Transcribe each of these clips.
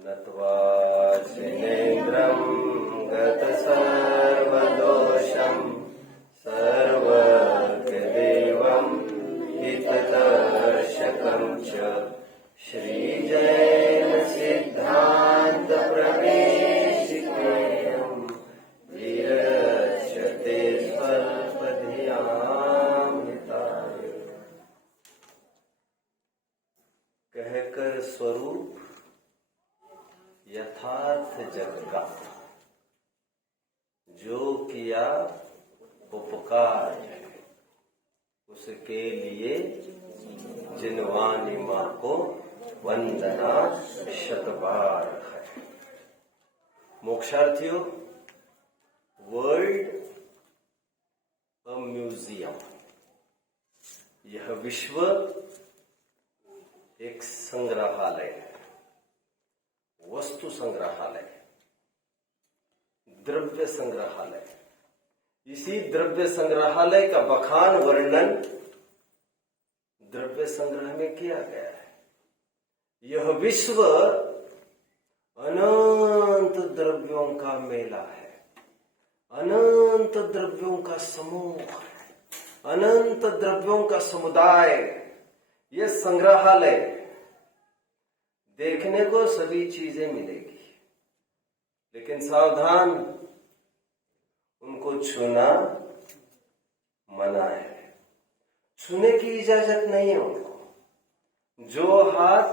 नत्वा जिनेन्द्रं गतसर्वदोषं सर्वज्ञदेवं हितदर्शकं च श्रीजैन सिद्धान्त प्रवेशिकेयं विरच्यते स्वल्पधियामिताय। कहकर स्वरूप यथार्थ जग का, जो किया उपकार है उसके लिए जिनवानी माँ को वंदना शतबार है। मोक्षार्थियों, वर्ल्ड अ म्यूजियम, यह विश्व एक संग्रहालय है, वस्तु संग्रहालय, द्रव्य संग्रहालय। इसी द्रव्य संग्रहालय का बखान वर्णन द्रव्य संग्रह में किया गया है। यह विश्व अनंत द्रव्यों का मेला है, अनंत द्रव्यों का समूह है, अनंत द्रव्यों का समुदाय। यह संग्रहालय, देखने को सभी चीजें मिलेगी, लेकिन सावधान, उनको छूना मना है, छूने की इजाजत नहीं है उनको। जो हाथ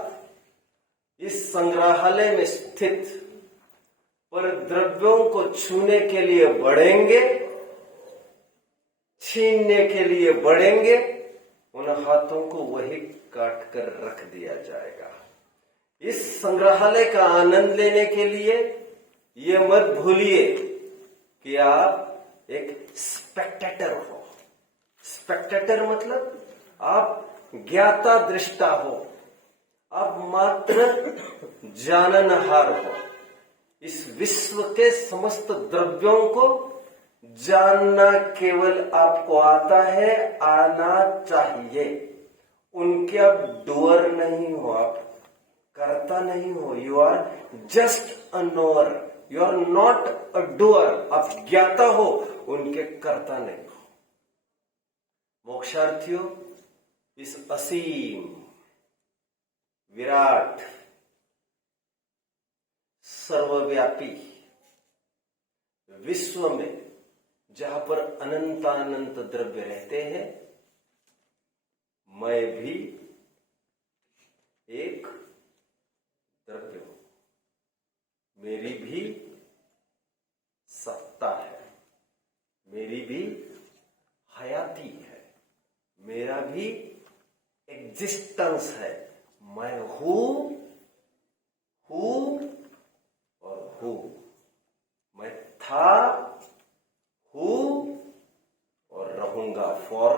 इस संग्रहालय में स्थित पर द्रव्यों को छूने के लिए बढ़ेंगे, छीनने के लिए बढ़ेंगे, उन हाथों को वही काट कर रख दिया जाएगा। इस संग्रहालय का आनंद लेने के लिए ये मत भूलिए कि आप एक स्पेक्टेटर हो। स्पेक्टेटर मतलब आप ज्ञाता दृष्टा हो, आप मात्र जाननहार हो। इस विश्व के समस्त द्रव्यों को जानना केवल आपको आता है, आना चाहिए। उनके आप डूअर नहीं हो, आप करता नहीं हो। You are just a knower, you are not a doer. आप ज्ञाता हो, उनके करता नहीं हो। मोक्षार्थियों, इस असीम विराट सर्वव्यापी विश्व में जहां पर अनंतानंत द्रव्य रहते हैं, मैं भी एक द्रव्य हूं। मेरी भी सत्ता है, मेरी भी हयाती है, मेरा भी एग्जिस्टेंस है। मैं हूं और हूं। मैं था, हूं और रहूंगा फॉर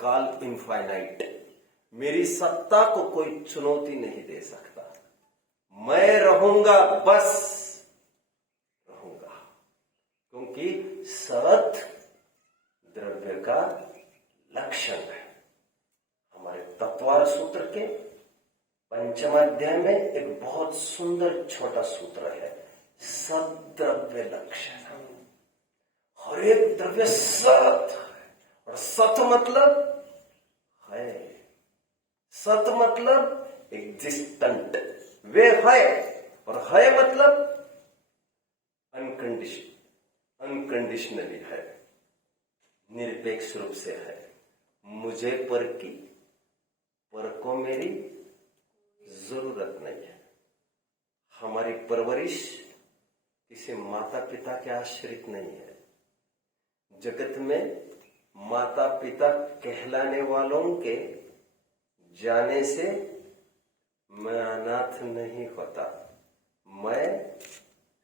काल इनफाइनाइट। मेरी सत्ता को कोई चुनौती नहीं दे सकता। मैं रहूंगा, बस रहूंगा, क्योंकि सत द्रव्य का लक्षण है। हमारे तत्वार सूत्र के पंचम अध्याय में एक बहुत सुंदर छोटा सूत्र है, सद्द्रव्य लक्षण। हर एक द्रव्य सत है, और सत मतलब है, सत मतलब एग्जिस्टेंट। वे है, और है मतलब अनकंडीशनली है, निरपेक्ष रूप से है। मुझे पर की, पर को मेरी जरूरत नहीं है। हमारी परवरिश किसी माता पिता के आश्रित नहीं है। जगत में माता पिता कहलाने वालों के जाने से मैं अनाथ नहीं होता। मैं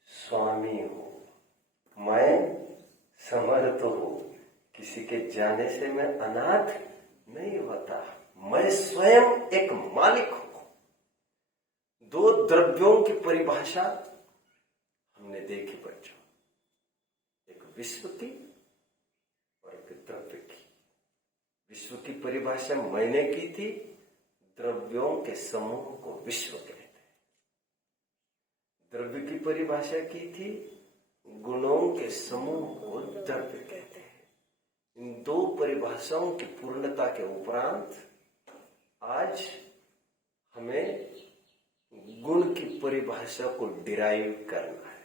स्वामी हूं, मैं समर्थ हूं। किसी के जाने से मैं अनाथ नहीं होता। मैं स्वयं एक मालिक हूं। दो द्रव्यों की परिभाषा हमने देखी बच्चों, एक विश्व की और एक द्रव्य की। विश्व की परिभाषा मैंने की थी, द्रव्यों के समूह को विश्व कहते हैं। द्रव्य की परिभाषा की थी, गुणों के समूह को द्रव्य कहते हैं। इन दो परिभाषाओं की पूर्णता के उपरांत आज हमें गुण की परिभाषा को डिराइव करना है।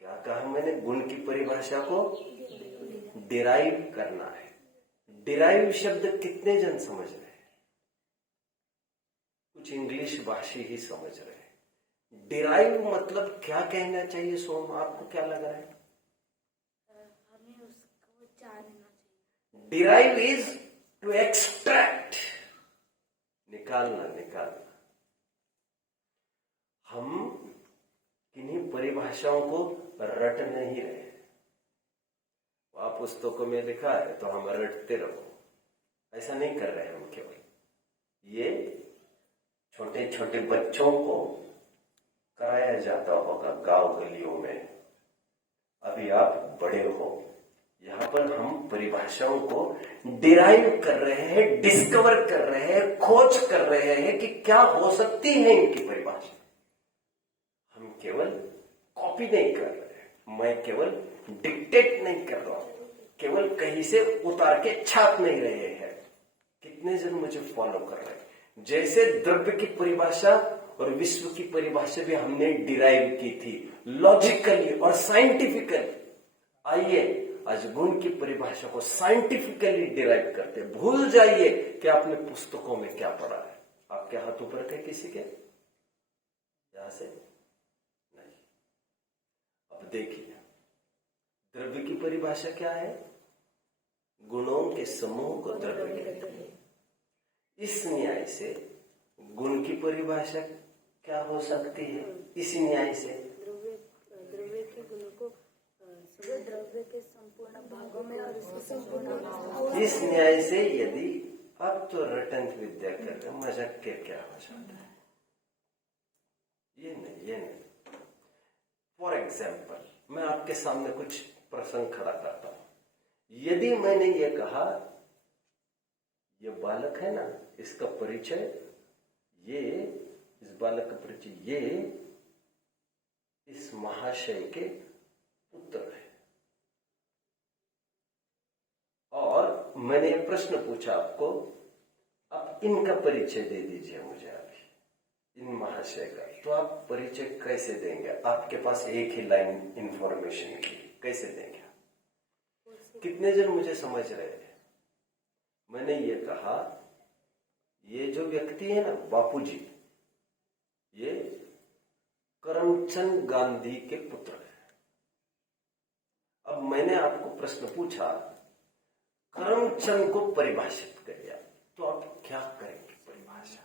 क्या कहा मैंने? गुण की परिभाषा को डिराइव करना है। डिराइव शब्द कितने जन समझ रहे हैं? कुछ इंग्लिश भाषी ही समझ रहे हैं। डिराइव मतलब क्या कहना चाहिए सोम? आपको क्या लग रहा है? हमें उसको जानना चाहिए। डिराइव इज टू एक्सट्रैक्ट, निकालना। हम किन्हीं परिभाषाओं को रट नहीं रहे। आप पुस्तकों में लिखा है तो हम रटते रहो, ऐसा नहीं कर रहे हम। केवल ये छोटे छोटे बच्चों को कराया जाता होगा गांव गलियों में। अभी आप बड़े हो, यहाँ पर हम परिभाषाओं को डिराइव कर रहे हैं, डिस्कवर कर रहे हैं, खोज कर रहे हैं कि क्या हो सकती है इनकी परिभाषा। हम केवल कॉपी नहीं कर रहे, मैं केवल डिक्टेट नहीं कर रहा हूं, केवल कहीं से उतार के छाप नहीं रहे हैं। कितने जन मुझे फॉलो कर रहे हैं? जैसे द्रव्य की परिभाषा और विश्व की परिभाषा भी हमने डिराइव की थी लॉजिकली और साइंटिफिकली। आइए आज गुण की परिभाषा को साइंटिफिकली डिराइव करते। भूल जाइए कि आपने पुस्तकों में क्या पढ़ा है। आपके हाथ ऊपर थे किसी के? यहां से नहीं। अब देखिए, द्रव्य की परिभाषा क्या है? गुणों के समूह को द्रव्य कहते हैं। इस न्याय से गुण की परिभाषा क्या हो सकती है? इसी न्याय से द्रव्य के गुणों को द्रव्य के संपूर्ण भागों में और इसके संपूर्ण। इस न्याय से यदि अब तो रटंत विद्या कर रहे, मजाक के क्या हो जाता है? ये नहीं। फॉर एग्जाम्पल, मैं आपके सामने कुछ प्रसंग खड़ा करता हूं। यदि मैंने ये कहा, ये बालक है ना, इसका परिचय ये, इस बालक का परिचय ये इस महाशय के पुत्र है, और मैंने एक प्रश्न पूछा आपको, आप इनका परिचय दे दीजिए मुझे अभी, इन महाशय का। तो आप परिचय कैसे देंगे? आपके पास एक ही लाइन इंफॉर्मेशन की, कैसे देंगे? कितने जन मुझे समझ रहे हैं? मैंने ये कहा, ये जो व्यक्ति है ना, बापूजी, ये करमचंद गांधी के पुत्र है। अब मैंने आपको प्रश्न पूछा, करमचंद को परिभाषित करिए, तो आप क्या करेंगे? परिभाषा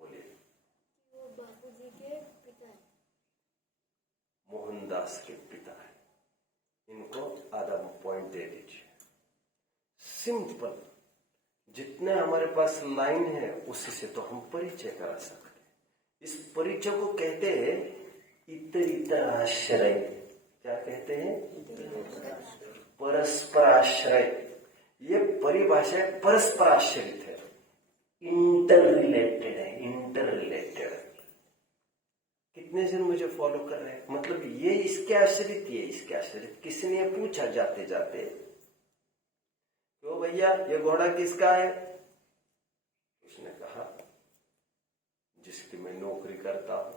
बोलिए। वो बापूजी के पिता है, मोहनदास के पिता है। इनको आधा पॉइंट दे दीजिए। सिंपल, जितने हमारे पास लाइन है उसी से तो हम परिचय करा सकते हैं। इस परिचय को कहते हैं इतराश्रय। क्या कहते हैं? परस्पराश्रय। ये परिभाषा परस्पराश्रित है, इंटर रिलेटेड है, इंटर रिलेटेड। कितने जन मुझे फॉलो कर रहे हैं? मतलब ये इसके आश्रित, ये इसके आश्रित। किसी ने पूछा जाते जाते, तो भैया ये घोड़ा किसका है? उसने कहा जिसकी मैं नौकरी करता हूं।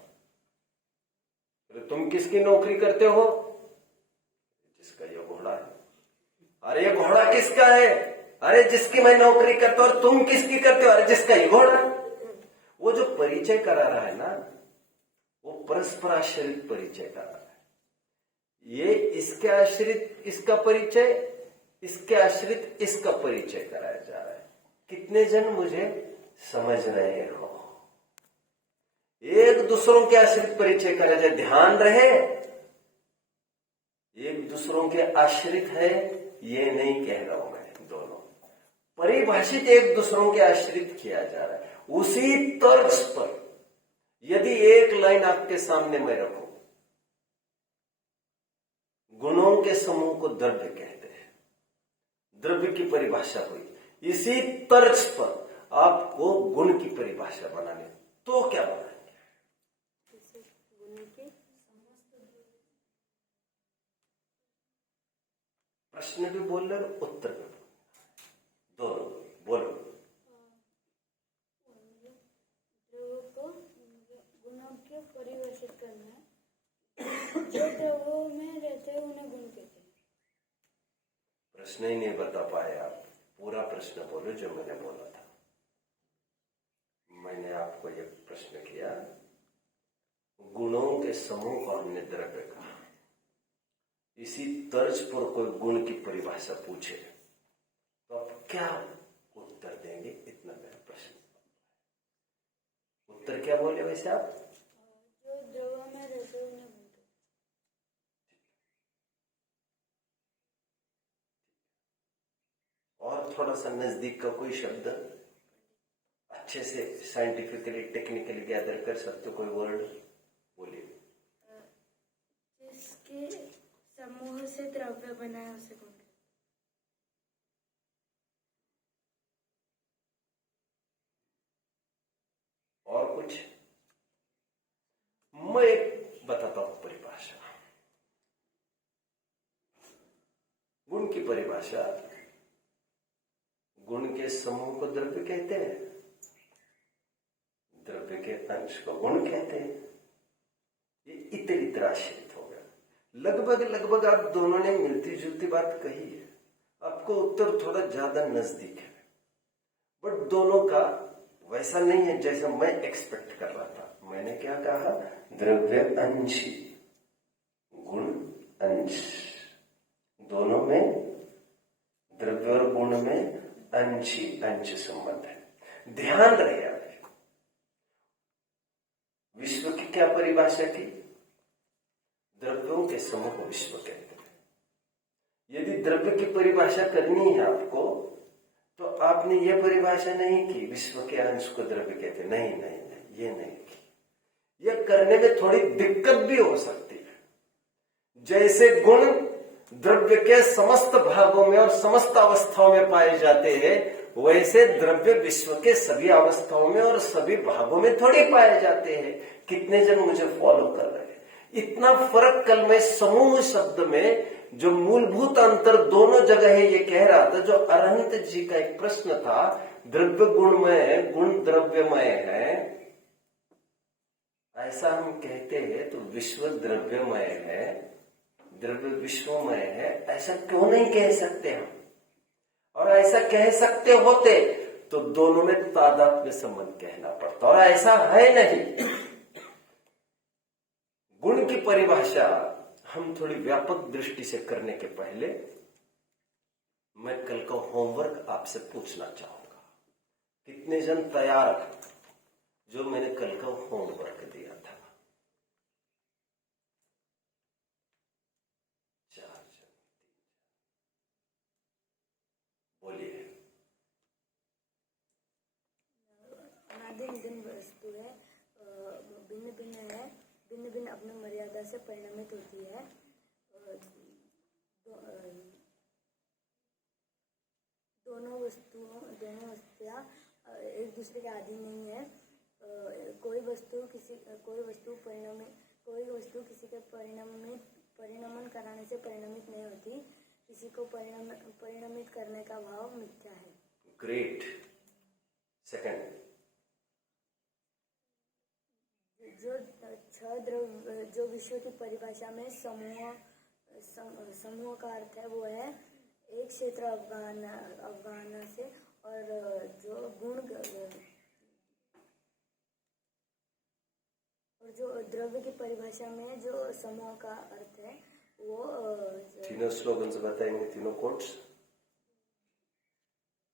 तो तुम किसकी नौकरी करते हो? जिसका ये घोड़ा है। अरे ये घोड़ा किसका है? अरे जिसकी मैं नौकरी करता हूं। तुम किसकी करते हो? अरे जिसका ये घोड़ा। वो जो परिचय करा रहा है ना, वो परस्पराश्रित परिचय करा रहा है। ये इसके आश्रित इसका परिचय, इसके आश्रित इसका परिचय कराया जा रहा है। कितने जन मुझे समझ रहे हो? एक दूसरों के आश्रित परिचय करा जाए, ध्यान रहे, एक दूसरों के आश्रित है ये नहीं कह रहा हूं मैं। दोनों परिभाषित एक दूसरों के आश्रित किया जा रहा है। उसी तर्ज पर यदि एक लाइन आपके सामने मैं रखूं, गुणों के समूह को द्रव्य कहते हैं, द्रव्य की परिभाषा हुई, इसी तर्ज पर आपको गुण की परिभाषा बनानी, तो क्या बनाएंगे? प्रश्न भी बोलना और उत्तर भी बोलना, दोनों बोलो। द्रव्यों को गुणों को परिभाषित करना है। जो द्रव्यों में रहते हैं उन्हें गुण कहते हैं। प्रश्न ही नहीं बता पाए आप, पूरा प्रश्न बोलो जो मैंने बोला था। मैंने आपको एक प्रश्न किया, गुणों के समूह को हमने द्रव्य कहा। इसी तर्ज पर कोई गुण की परिभाषा पूछे तो आप क्या उत्तर देंगे? इतना मेरा प्रश्न। उत्तर क्या बोले वैसे आप? जो द्रव्यों में रहते हैं उन्हें गुण कहते हैं। और थोड़ा सा नजदीक का कोई शब्द अच्छे से साइंटिफिकली टेक्निकली गैदर कर सकते हो, कोई वर्ड बोलिए। जिसके समूह से द्रव्य बना है उसे गुण कहते हैं। और कुछ? मैं एक बताता हूं परिभाषा, गुण की परिभाषा। गुण के समूह को द्रव्य कहते हैं, द्रव्य के अंश को गुण कहते हैं। ये इतनी त्राशित हो गया। लगभग आप दोनों ने मिलती जुलती बात कही है, आपको उत्तर थोड़ा ज्यादा नजदीक है, बट दोनों का वैसा नहीं है जैसा मैं एक्सपेक्ट कर रहा था। मैंने क्या कहा? द्रव्य अंशी, गुण अंश, दोनों में द्रव्य और गुण में अंशी अंश संबंध है। ध्यान रहे आप, विश्व की क्या परिभाषा की? द्रव्यों के समूह को विश्व कहते हैं। यदि द्रव्य की परिभाषा करनी है आपको तो आपने ये परिभाषा नहीं की विश्व के अंश को द्रव्य कहते। नहीं, ये नहीं की। ये करने में थोड़ी दिक्कत भी हो सकती है। जैसे गुण द्रव्य के समस्त भागों में और समस्त अवस्थाओं में पाए जाते हैं, वैसे द्रव्य विश्व के सभी अवस्थाओं में और सभी भागों में थोड़े पाए जाते हैं। कितने जन मुझे फॉलो कर रहे हैं? इतना फर्क कल मैं समूह शब्द में जो मूलभूत अंतर दोनों जगह है ये कह रहा था। जो अरहंत जी का एक प्रश्न था, द्रव्य गुणमय है, गुण द्रव्यमय है, ऐसा हम कहते हैं तो विश्व द्रव्यमय है, द्रव्य विश्वमय है, ऐसा क्यों नहीं कह सकते हम? और ऐसा कह सकते होते तो दोनों में तादात्म्य संबंध कहना पड़ता, और ऐसा है नहीं। गुण की परिभाषा हम थोड़ी व्यापक दृष्टि से करने के पहले मैं कल का होमवर्क आपसे पूछना चाहूंगा। कितने जन तैयार हैं जो मैंने कल का होमवर्क दिया था? 4 जन, 3 जन, बोलिए। अनादिम वस्तु है, भिन्न भिन्न है, भिन्न भिन्न अपनी मर्यादा से परिणमित होती है। दोनों वस्तुएं एक दूसरे के अधीन नहीं है। कोई वस्तु किसी के परिणमन कराने से परिणमित नहीं होती। किसी को परिणमित करने का भाव मिथ्या है। ग्रेट। सेकंड, जो विश्व की परिभाषा में समूह का अर्थ है वो है एक क्षेत्र अवगाहना से, और जो गुण और जो द्रव्य की परिभाषा में जो समूह का अर्थ है वो तीनों स्लोगन्स बताएंगे, तीनों कोट्स।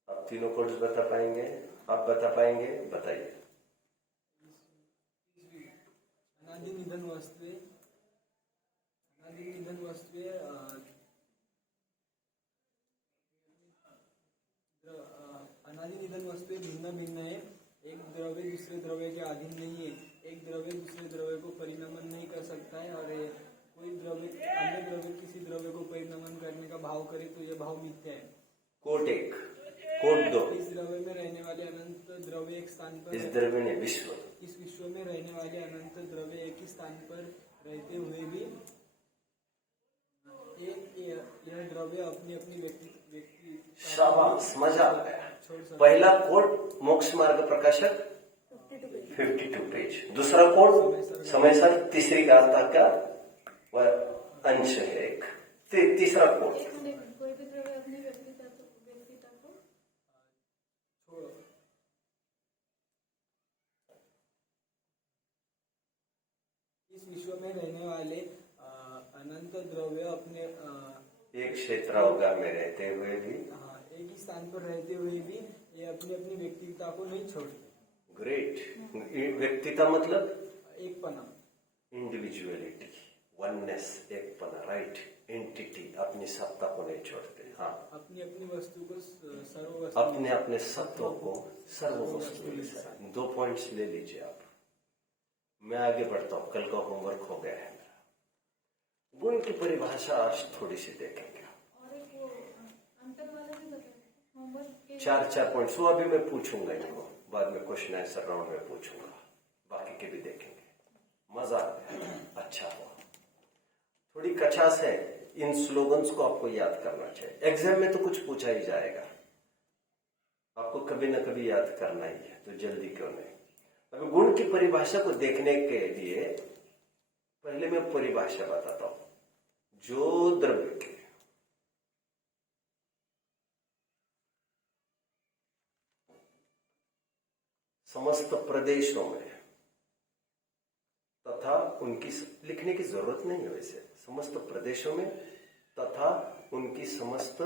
आप तीनों कोट्स बता पाएंगे? आप बता पाएंगे? बताइए। अनादि निधन वस्तुएं भिन्न भिन्न है। एक द्रव्य दूसरे द्रव्य के अधीन नहीं है। एक द्रव्य दूसरे द्रव्य को परिणमन नहीं कर सकता है, और कोई द्रव्य अन्य द्रव्य किसी द्रव्य को परिणमन करने का भाव करे तो यह भाव मिथ्या है। Quote 1, quote 2। इस द्रव्य में रहने वाले अनंत द्रव्य एक स्थान पर, इस द्रव्य ने विश्व, इस विश्व में रहने वाले अनंत द्रव्य एक ही स्थान पर रहते हुए भी यह द्रव्य अपनी अपनी व्यक्ति शाबाश, मजा आ गया। छोड़ सकते। पहला कोड मोक्ष मार्ग प्रकाशक 52 पेज, दूसरा कोड समय सर, तीसरी गाथा का वह अंश है एक, तीसरा कोड एक मिनट, कोई भी द्रव्य अपनी व्यक्तिता को छोड़ो। इस विश्व में रहने वाले अनंत द्रव्य अपने एक क्षेत्रावगा में रहते हुए भी, एक ही स्थान पर रहते हुए भी ये अपनी अपनी व्यक्तिता को नहीं छोड़ते। ग्रेट। व्यक्तिता मतलब एक पना, इंडिविजुअलिटी, वननेस, एक पना, राइट, एंटिटी, अपनी सत्ता को नहीं छोड़ते। हाँ, अपनी अपनी वस्तु को सर्व वस्तु, अपने अपने सत्व को सर्व वस्तु के साथ। 2 पॉइंट्स ले लीजिए आप। मैं आगे बढ़ता हूं, कल का होमवर्क हो गया है मेरा। गुण की परिभाषा आज थोड़ी सी देखेंगे। और एक वो अंतर वाला भी बताएं होमवर्क के 4 पॉइंट्स वो अभी मैं पूछूंगा इनको, बाद में क्वेश्चन आंसर राउंड में पूछूंगा, बाकी के भी देखेंगे। मजा आ गया, अच्छा हुआ। थोड़ी कचास है, इन स्लोगन्स को आपको याद करना चाहिए। एग्जाम में तो कुछ पूछा ही जाएगा, आपको कभी ना कभी याद करना ही है, तो जल्दी क्यों नहीं। अभी गुण की परिभाषा को देखने के लिए पहले मैं परिभाषा बताता हूं। जो द्रव्य के समस्त प्रदेशों में तथा उनकी, लिखने की जरूरत नहीं है वैसे, समस्त प्रदेशों में तथा उनकी समस्त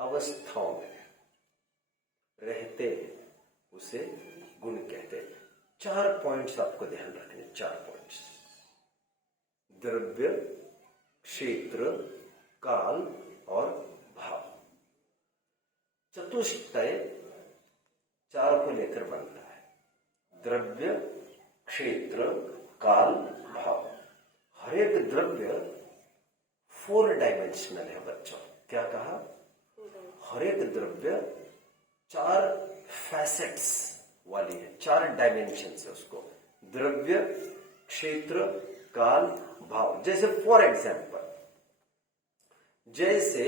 अवस्थाओं में रहते उसे गुण कहते हैं। 4 पॉइंट्स आपको ध्यान रखने, 4 पॉइंट्स। द्रव्य, क्षेत्र, काल और भाव। चतुष्टय 4 को लेकर बनता है। द्रव्य, क्षेत्र, काल, भाव। हर एक द्रव्य 4 डायमेंशनल है बच्चों। क्या कहा? हर एक द्रव्य 4 फैसेट्स वाली है, 4 डायमेंशन है उसको। द्रव्य, क्षेत्र, काल, भाव। जैसे फॉर एग्जाम्पल, जैसे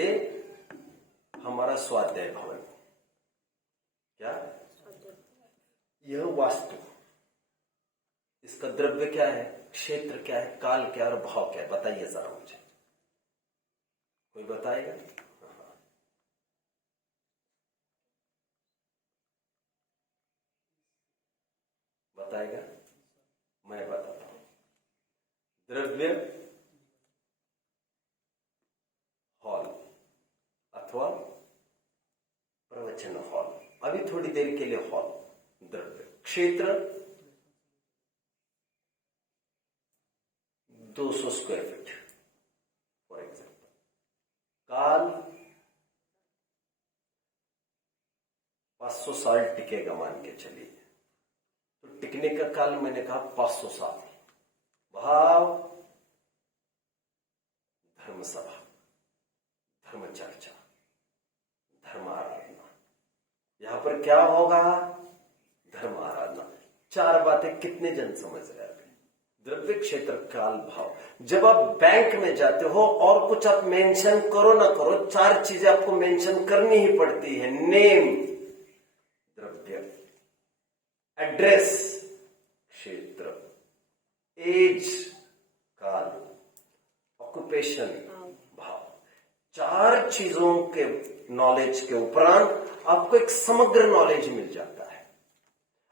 हमारा स्वाध्याय भवन, क्या यह वास्तु, इसका द्रव्य क्या है, क्षेत्र क्या है, काल क्या है और भाव क्या है? बताइए जरा मुझे, कोई बताएगा? बताएगा? मैं बताता हूं। द्रव्य हॉल अथवा प्रवचन हॉल, अभी थोड़ी देर के लिए हॉल द्रव्य। क्षेत्र 200 स्क्वायर फीट फॉर एग्जाम्पल। काल 500 साल टिकेगा मान के चलिए, तो टिकने का काल मैंने कहा 500 साल। भाव धर्मसभा, धर्म चर्चा, धर्म आराधना। यहां पर क्या होगा? धर्म आराधना। 4 बातें कितने जन समझ रहे हैं? द्रव्य, क्षेत्र, काल, भाव। जब आप बैंक में जाते हो और कुछ आप मेंशन करो ना करो, 4 चीजें आपको मेंशन करनी ही पड़ती है। नेम द्रव्य, एड्रेस क्षेत्र, एज काल, ऑक्यूपेशन भाव। 4 चीजों के नॉलेज के उपरांत आपको एक समग्र नॉलेज मिल जाता है।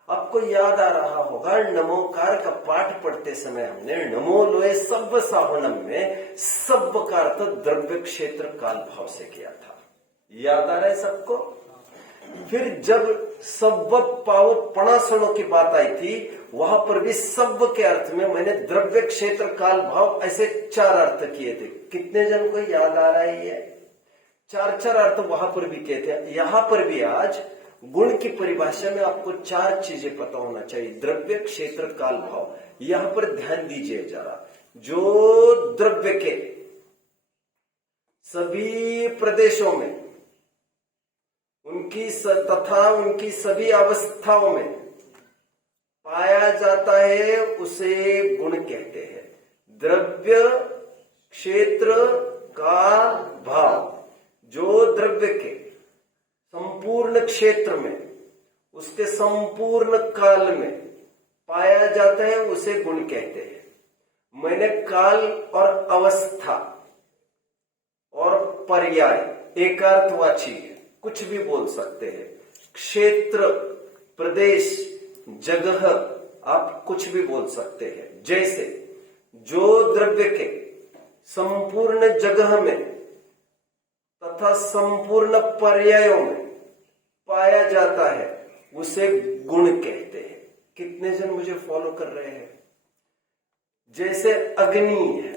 आपको याद आ रहा होगा, नमोकार का पाठ पढ़ते समय हमने नमो लोए सब्ब साहुणम में सब्ब का अर्थ द्रव्य, क्षेत्र, काल, भाव से किया था। याद आ रहा है सबको? फिर जब सब्ब पाव पणासणों की बात आई थी, वहां पर भी सब्ब के अर्थ में मैंने द्रव्य, क्षेत्र, काल, भाव ऐसे 4 अर्थ किए थे। कितने जन को याद आ रहा है? ये 4 अर्थ वहां पर भी किए थे। यहां पर भी आज गुण की परिभाषा में आपको 4 चीजें पता होना चाहिए, द्रव्य, क्षेत्र, काल, भाव। यहां पर ध्यान दीजिए जरा। जो द्रव्य के सभी प्रदेशों में तथा उनकी सभी अवस्थाओं में पाया जाता है, उसे गुण कहते हैं। द्रव्य, क्षेत्र, काल भाव। जो द्रव्य के संपूर्ण क्षेत्र में, उसके संपूर्ण काल में पाया जाता है उसे गुण कहते हैं। मैंने काल और अवस्था और पर्याय एकार्थवाची है, कुछ भी बोल सकते हैं। क्षेत्र, प्रदेश, जगह, आप कुछ भी बोल सकते हैं। जैसे जो द्रव्य के संपूर्ण जगह में तथा संपूर्ण पर्यायों में पाया जाता है उसे गुण कहते हैं। कितने जन मुझे फॉलो कर रहे हैं? जैसे अग्नि है,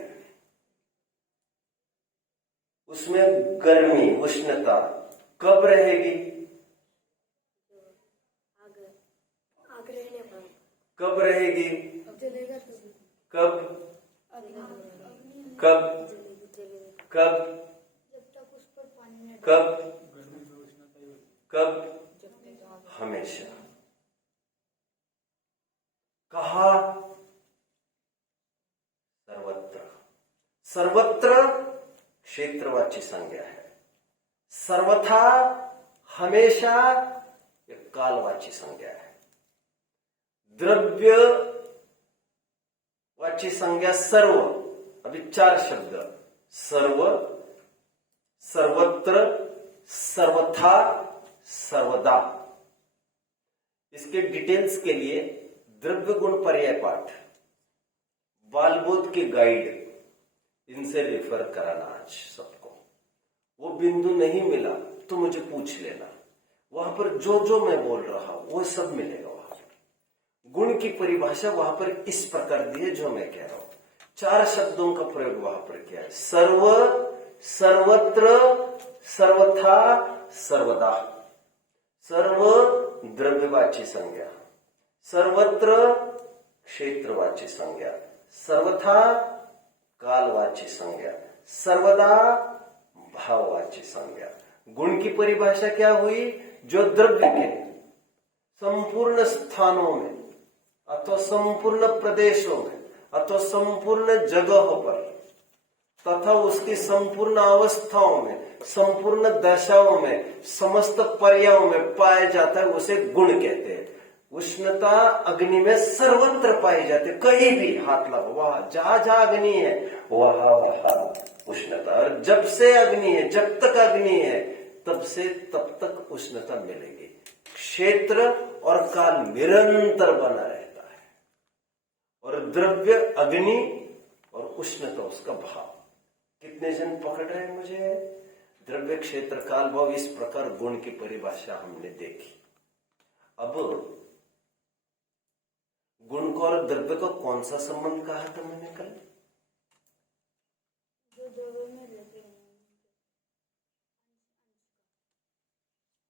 उसमें गर्मी, उष्णता कब रहेगी? आग रहने पर कब रहेगी? जलेगा कब? कब? कब? जब तक उस पर पानी न कब? कब? हमेशा। कहा? सर्वत्र। सर्वत्र क्षेत्रवाची संज्ञा है। सर्वथा, हमेशा, एक कालवाची संज्ञा है। द्रव्य वाची संज्ञा सर्व। अभी 4 शब्द: सर्व, सर्वत्र, सर्वथा, सर्वदा। इसके डिटेल्स के लिए द्रव्य गुण पर्याय पाठ, बालबोध के गाइड, इनसे रेफर कराना आज सबको। वो बिंदु नहीं मिला तो मुझे पूछ लेना, वहां पर जो जो मैं बोल रहा हूं वो सब मिलेगा। वहां पर गुण की परिभाषा वहां पर इस प्रकार दी है जो मैं कह रहा हूं। 4 शब्दों का प्रयोग वहां पर किया है: सर्व, सर्वत्र, सर्वथा, सर्वदा। सर्व द्रव्यवाची संज्ञा, सर्वत्र क्षेत्रवाची संज्ञा, सर्वथा कालवाची संज्ञा, सर्वदा भाववाची संज्ञा। गुण की परिभाषा क्या हुई? जो द्रव्य के संपूर्ण स्थानों में अथवा संपूर्ण प्रदेशों में अथवा संपूर्ण जगहों पर तथा उसकी संपूर्ण अवस्थाओं में, संपूर्ण दशाओं में, समस्त पर्यायों में पाया जाता है उसे गुण कहते हैं। उष्णता अग्नि में सर्वत्र पाई जाती है। कहीं भी हाथ लगाओ, वहां जहां जहां अग्नि है वहां वहां उष्णता। और जब से अग्नि है, जब तक अग्नि है, तब से तब तक उष्णता मिलेगी। क्षेत्र और काल निरंतर बना रहता है। और द्रव्य अग्नि और उष्णता उसका भाव। कितने जन पकड़ रहे हैं मुझे? द्रव्य, क्षेत्र, काल, भाव, इस प्रकार गुण की परिभाषा हमने देखी। अब गुण को और द्रव्य को कौन सा संबंध कहा था मैंने कल? जो द्रव्य में रहते हैं।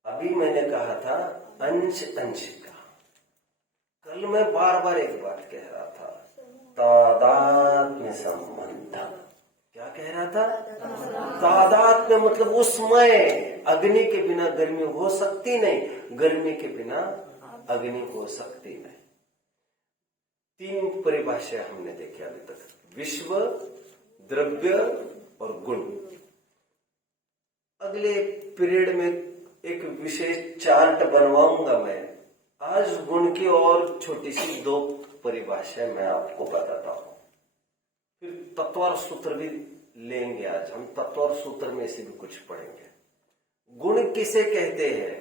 अभी मैंने कहा था अंश अंश का। कल मैं बार बार एक बात कह रहा था, तादात्म्य संबंध। क्या कह रहा था? तादात्म्य मतलब उसमें अग्नि के बिना गर्मी हो सकती नहीं, गर्मी के बिना अग्नि हो सकती नहीं। 3 परिभाषा हमने देखी अभी तक: विश्व, द्रव्य और गुण। अगले पीरियड में एक विशेष चार्ट बनवाऊंगा मैं। आज गुण की और छोटी सी 2 परिभाषाएं मैं आपको बताता हूं। फिर तत्व और सूत्र भी लेंगे। आज हम तत्व और सूत्र में से भी कुछ पढ़ेंगे। गुण किसे कहते हैं?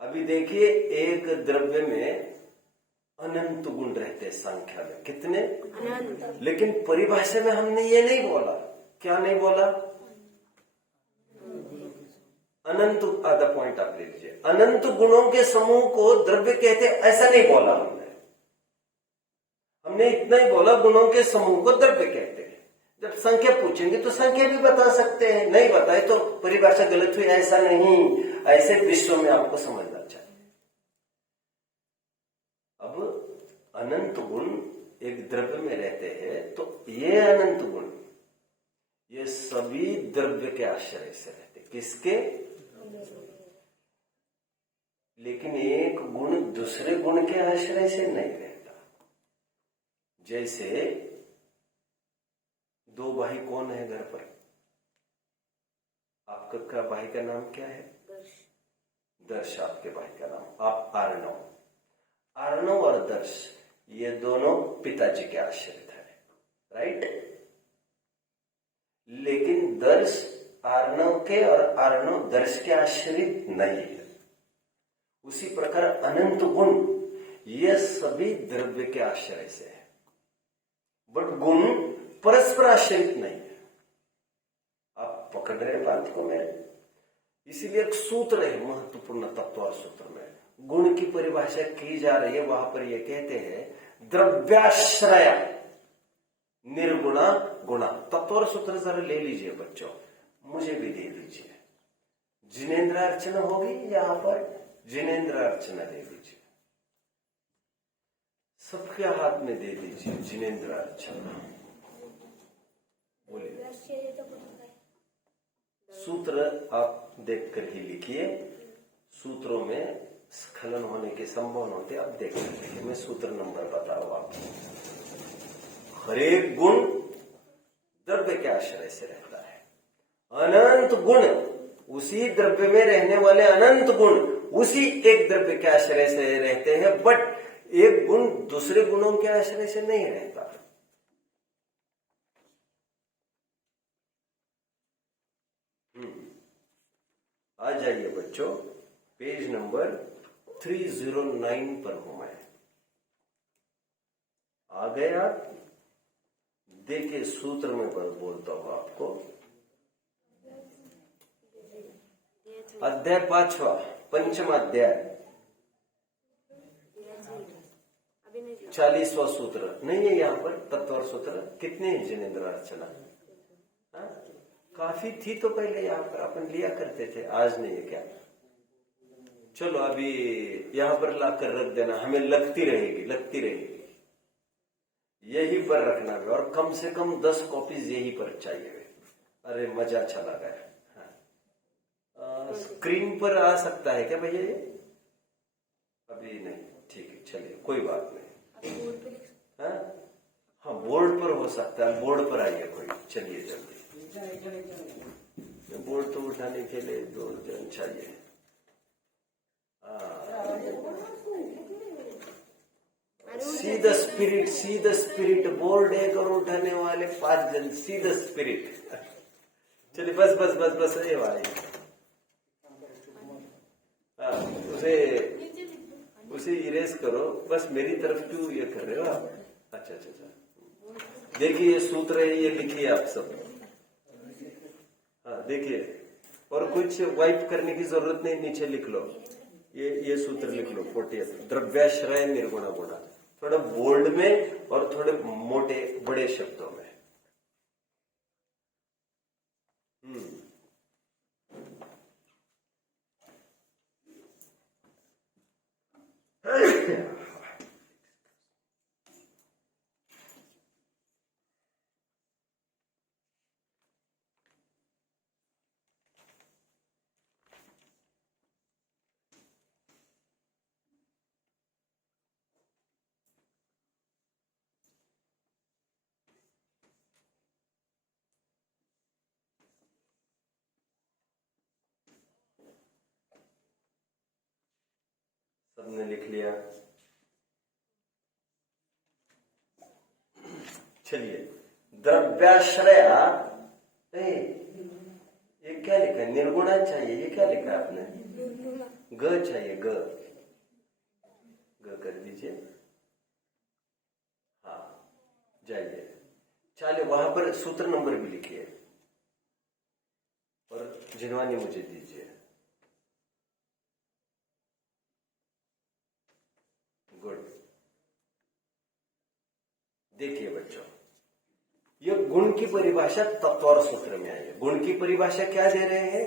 अभी देखिए, एक द्रव्य में अनंत गुण रहते हैं संख्या में। कितने? अनंत। लेकिन परिभाषा में हमने ये नहीं बोला। क्या नहीं बोला? अनंत। आधा पॉइंट आप ले लीजिए। अनंत गुणों के समूह को द्रव्य कहते हैं, ऐसा नहीं बोला हमने इतना ही बोला गुणों के समूह को द्रव्य कहते हैं। जब संख्या पूछेंगे तो संख्या भी बता सकते हैं, नहीं बताए तो परिभाषा गलत हुई, ऐसा नहीं। ऐसे विश्व में आपको समझना चाहिए। अब अनंत गुण एक द्रव्य में रहते हैं, तो ये अनंत गुण ये सभी द्रव्य के आश्रय से रहते। किसके? लेकिन एक गुण दूसरे गुण के आश्रय से नहीं रहता। जैसे 2 भाई कौन है घर पर? आपका भाई का नाम क्या है? दर्श। दर्श आपके भाई का नाम। आप आर्णव। आर्णव और दर्श ये दोनों पिताजी के आश्रित है, राइट? लेकिन दर्श आर्णव के और आर्णव दर्श के आश्रित नहीं है। उसी प्रकार अनंत गुण ये सभी द्रव्य के आश्रय से है, बट गुण परस्पर आश्रित नहीं है। आप पकड़ रहे बात को मेरे? इसीलिए एक सूत्र है महत्वपूर्ण तत्व सूत्र में गुण की परिभाषा की जा रही है। वहां पर ये कहते हैं द्रव्याश्रय निर्गुणा गुणा। तत्व सूत्र जरा ले लीजिए बच्चों, मुझे भी दे दीजिए। जिनेन्द्र अर्चना होगी यहां पर, जिनेन्द्र अर्चना दे दीजिए, सबके हाथ में दे दीजिए जिनेन्द्र अर्चना। बोलिए। सूत्र आप देखकर ही लिखिए, सूत्रों में स्खलन होने के संभव होते अब देख लीजिए। मैं सूत्र नंबर बताऊं आपको। हरेक गुण द्रव्य के आश्रय से रहता है। अनंत गुण उसी द्रव्य में रहने वाले अनंत गुण उसी एक द्रव्य के आश्रय से रहते हैं, बट एक गुण दूसरे गुणों के आश्रय से नहीं रहता। आ जाइए बच्चों, पेज नंबर 309 पर हूं मैं। आ गए आप? देखिए सूत्र में बोलता हूं आपको। अध्याय 5वां, पंचम अध्याय, 40वां सूत्र नहीं है यहाँ पर। तत्व सूत्र कितने हैं जिनेन्द्र अर्चना? काफी थी तो पहले यहाँ पर अपन लिया करते थे, आज नहीं है क्या? चलो अभी यहाँ पर लाकर रख देना, हमें लगती रहेगी यही पर रखना है, और कम से कम 10 कॉपीज यही पर चाहिए। अरे मजा चला गया। स्क्रीन पर आ सकता है क्या भैया ये? अभी नहीं, ठीक है चलिए कोई बात नहीं। हाँ बोर्ड पर हो सकता है, बोर्ड पर आइए कोई। चलिए जल्दी, बोर्ड तो उठाने के लिए 2 जन चाहिए। सी द स्पिरिट बोर्ड एक और उठाने वाले 5 जन। See the spirit. चलिए बस ये भाई। उसे इरेज करो, बस मेरी तरफ क्यों ये कर रहे हो आप? अच्छा। देखिए ये सूत्र है, ये लिखिए आप सब। हाँ देखिए, और कुछ वाइप करने की जरूरत नहीं, नीचे लिख लो। ये सूत्र लिख लो 40। द्रव्याश्रय निर्गुणा गुणा, थोड़ा बोल्ड में और थोड़े मोटे बड़े शब्दों में। सबने लिख लिया? चलिए, द्रव्याश्रय, ये क्या लिखा है? निर्गुणा चाहिए। ये क्या लिखा है आपने? ग चाहिए, ग कर दीजिए। हाँ जाइए, चलिए वहां पर सूत्र नंबर भी लिखिए और जिनवानी मुझे दीजिए। गुड। देखिए बच्चों, ये गुण की परिभाषा तत्व सूत्र में आई है। गुण की परिभाषा क्या दे रहे हैं?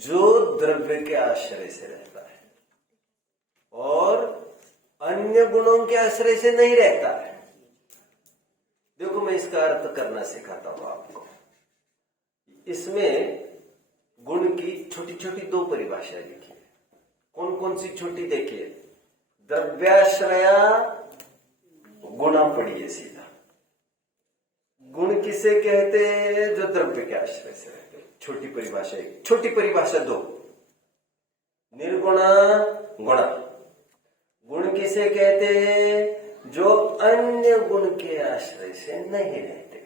जो द्रव्य के आश्रय से रहता है और अन्य गुणों के आश्रय से नहीं रहता है। देखो मैं इसका अर्थ करना सिखाता हूं आपको। इसमें गुण की छोटी छोटी 2 परिभाषाएं लिखी है। कौन कौन सी छोटी? देखिए, द्रव्याश्रया गुणा पढ़िए सीधा। गुण किसे कहते हैं? जो द्रव्य के आश्रय से रहते हैं। छोटी परिभाषा एक, छोटी परिभाषा दो। निर्गुणा गुणा। गुण किसे कहते हैं? जो अन्य गुण के आश्रय से नहीं रहते।